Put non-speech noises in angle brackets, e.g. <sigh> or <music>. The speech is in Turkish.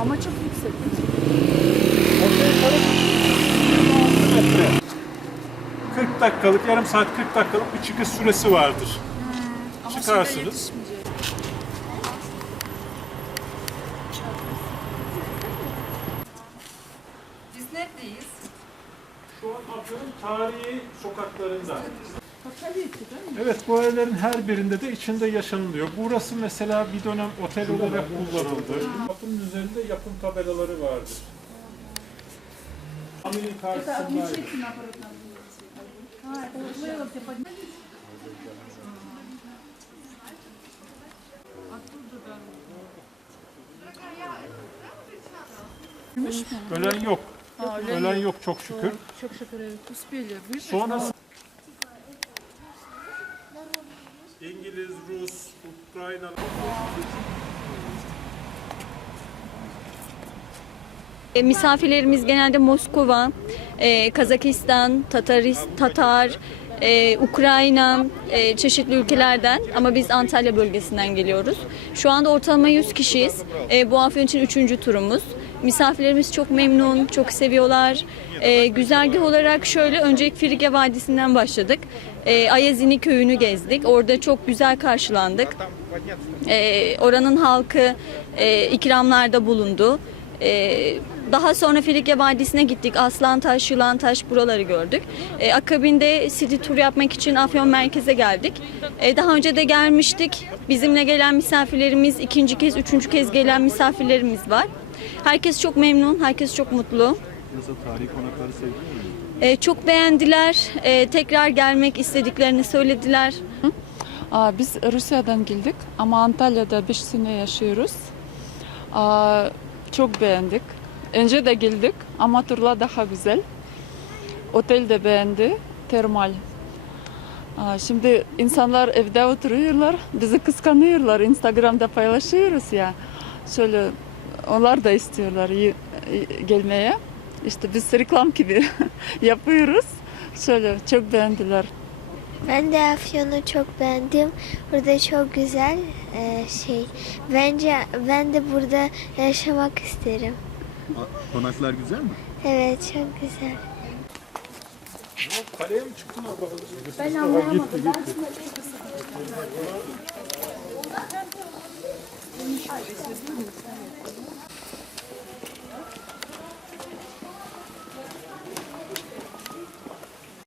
Ama çok yüksek. metre. 40 dakikalık, yarım saat 40 dakikalık bir çıkış süresi vardır. Çıkarsınız. Biz Şu an Afyon'un tarihi sokaklarında. Evet bu evlerin her birinde de içinde yaşanılıyor. Burası mesela bir dönem otel olarak kullanıldı. Kapının üzerinde yapım tabelaları vardır. Caminin karşısında Gümüş mü? ölen yok. Ha, Ölen mi? yok çok şükür. Çok şükür evet. Вы Sonrası İngiliz, Rus, Ukrayna E, Misafirlerimiz genelde Moskova, e, Kazakistan, Tataris, Tatar, e, Ukrayna, e, çeşitli ülkelerden ama biz Antalya bölgesinden geliyoruz. Şu anda ortalama 100 kişiyiz. E, bu Afyon için üçüncü turumuz. Misafirlerimiz çok memnun, çok seviyorlar. E, güzergah olarak şöyle öncelik Frige Vadisi'nden başladık. E, Ayazini köyünü gezdik. Orada çok güzel karşılandık. E, oranın halkı e, ikramlarda bulundu. E, daha sonra Frikya Vadisi'ne gittik. Aslantaş, Yılantaş buraları gördük. E, akabinde city tur yapmak için Afyon merkeze geldik. E, daha önce de gelmiştik. Bizimle gelen misafirlerimiz ikinci kez, üçüncü kez gelen misafirlerimiz var. Herkes çok memnun, herkes çok mutlu. Nasıl tarihi konakları sevdin mi? E, çok beğendiler. E, tekrar gelmek istediklerini söylediler. Aa, biz Rusya'dan geldik ama Antalya'da 5 sene yaşıyoruz. Aa, çok beğendik. Önce de geldik ama turla daha güzel. Otel de beğendi, termal. Şimdi insanlar evde oturuyorlar, bizi kıskanıyorlar. Instagram'da paylaşıyoruz ya. Şöyle onlar da istiyorlar gelmeye. İşte biz reklam gibi <laughs> yapıyoruz. Şöyle çok beğendiler. Ben de Afyon'u çok beğendim. Burada çok güzel e, şey. Bence ben de burada yaşamak isterim. Konaklar güzel mi? Evet çok güzel. kaleye mi çıktın bakalım? Ben anlayamadım.